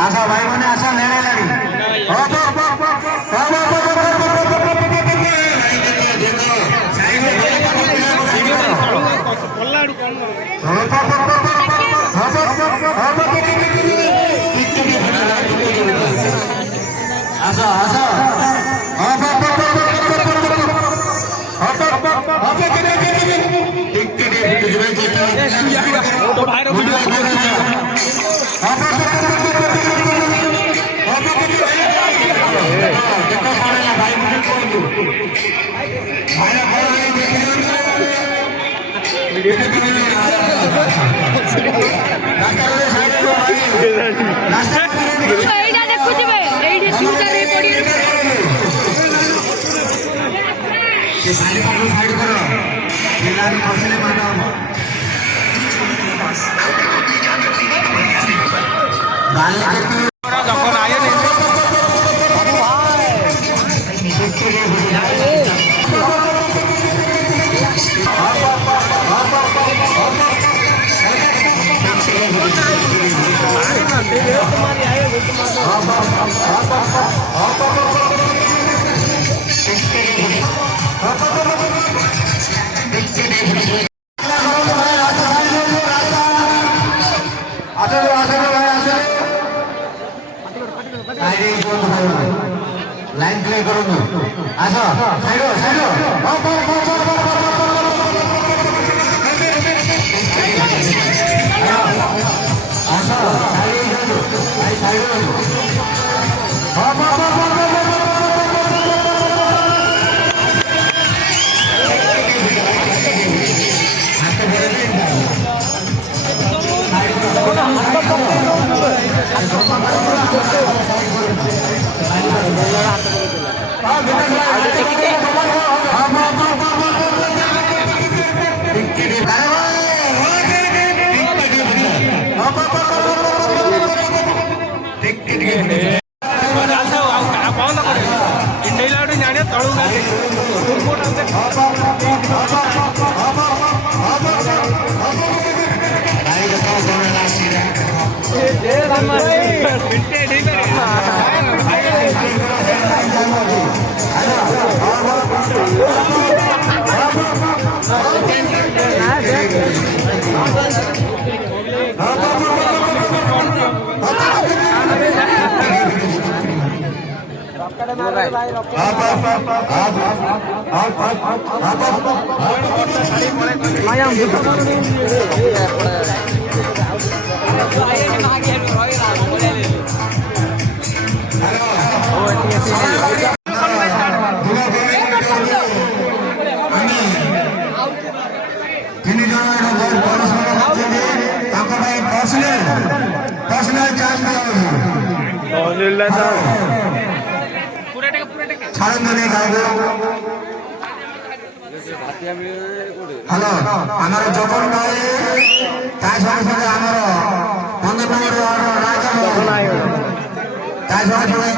आशा भाई मैंने आशा लेने लगी आशा आशा लाइन क्लियर करूँ आशा साइड साइड आशा साइड हेलो आमार जपन भाई ताई संगे संगे आमार 15 नंबर राजा ताई संगे संगे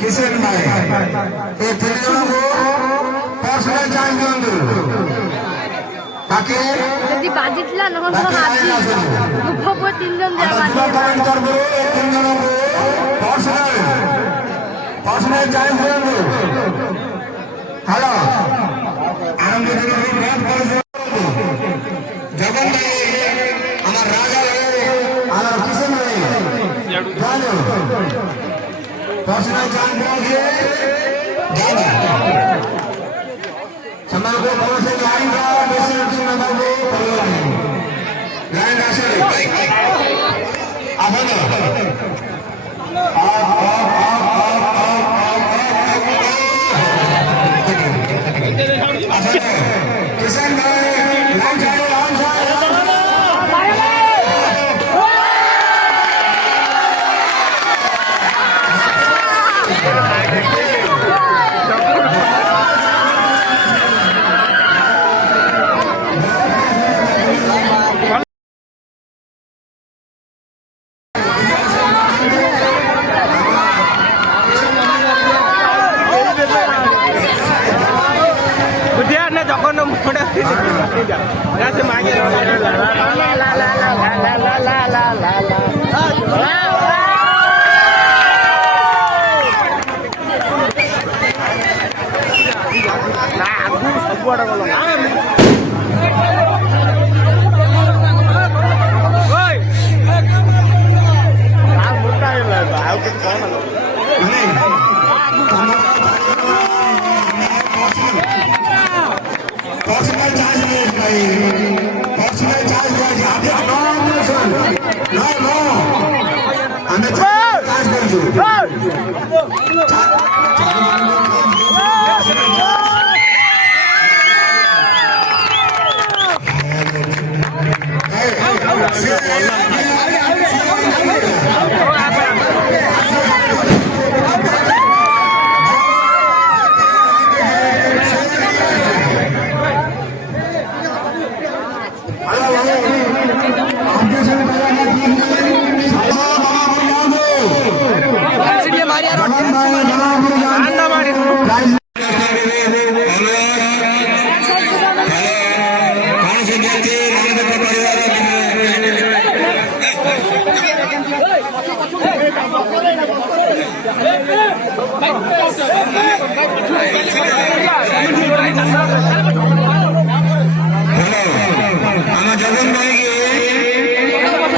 किशन भाई ए तीन जन को पर्सनल चार्ज दियंतु ताकि यदि बाजितला नहन तो आसी दुख को तीन जन देवा कमेंट करबो तीन जन को पर्सनल चार्ज दियंतु हेलो आनंद जगन भाई हमार राजा भाई हमार किशन भाई जानो पर्सनल चांस दिए जाना समय को बहुत से लाइन का बेसिक नंबर को लाइन आशा आगे किसान भाई लाइन जाए पर्सनल चार्ज पर्सनल चार्ज हमें चार्ज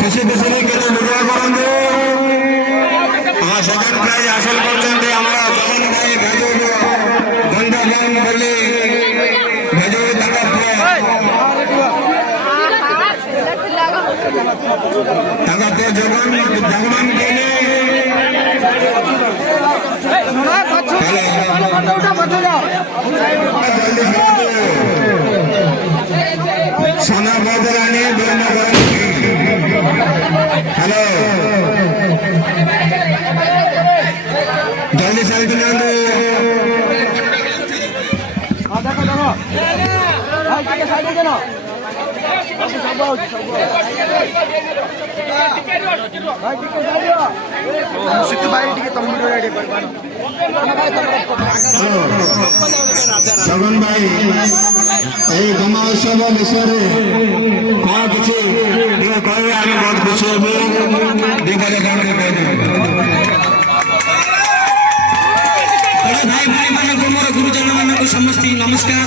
खुशी खुशी विड्रॉ करेंगे सेकंड प्राइज हासिल करते हमारा जगन भाई गंडाबन बोली भेजो जगमन सोना बदलानी हेलो जल्दी साइड में जगन भाई यही गमा उत्सव विषय कौन किसी कहे आम बहुत खुशी हबू भाई भाई मानक मोर गुरुजन मानक समस्त नमस्कार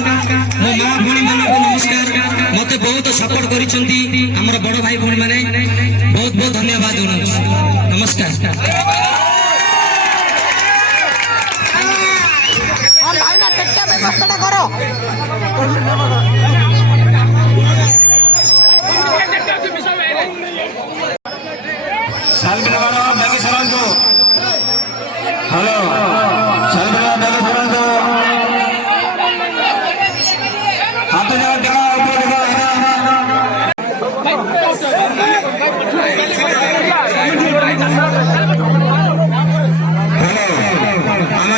मो माँ भणी मानक नमस्कार मत बहुत सपोर्ट कर बड़ भाई भणी मैंने बहुत बहुत धन्यवाद नमस्कार हेलो हाथ हेलो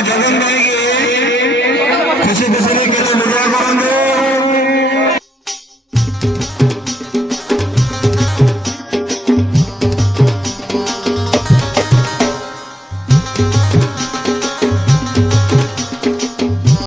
जगन भाई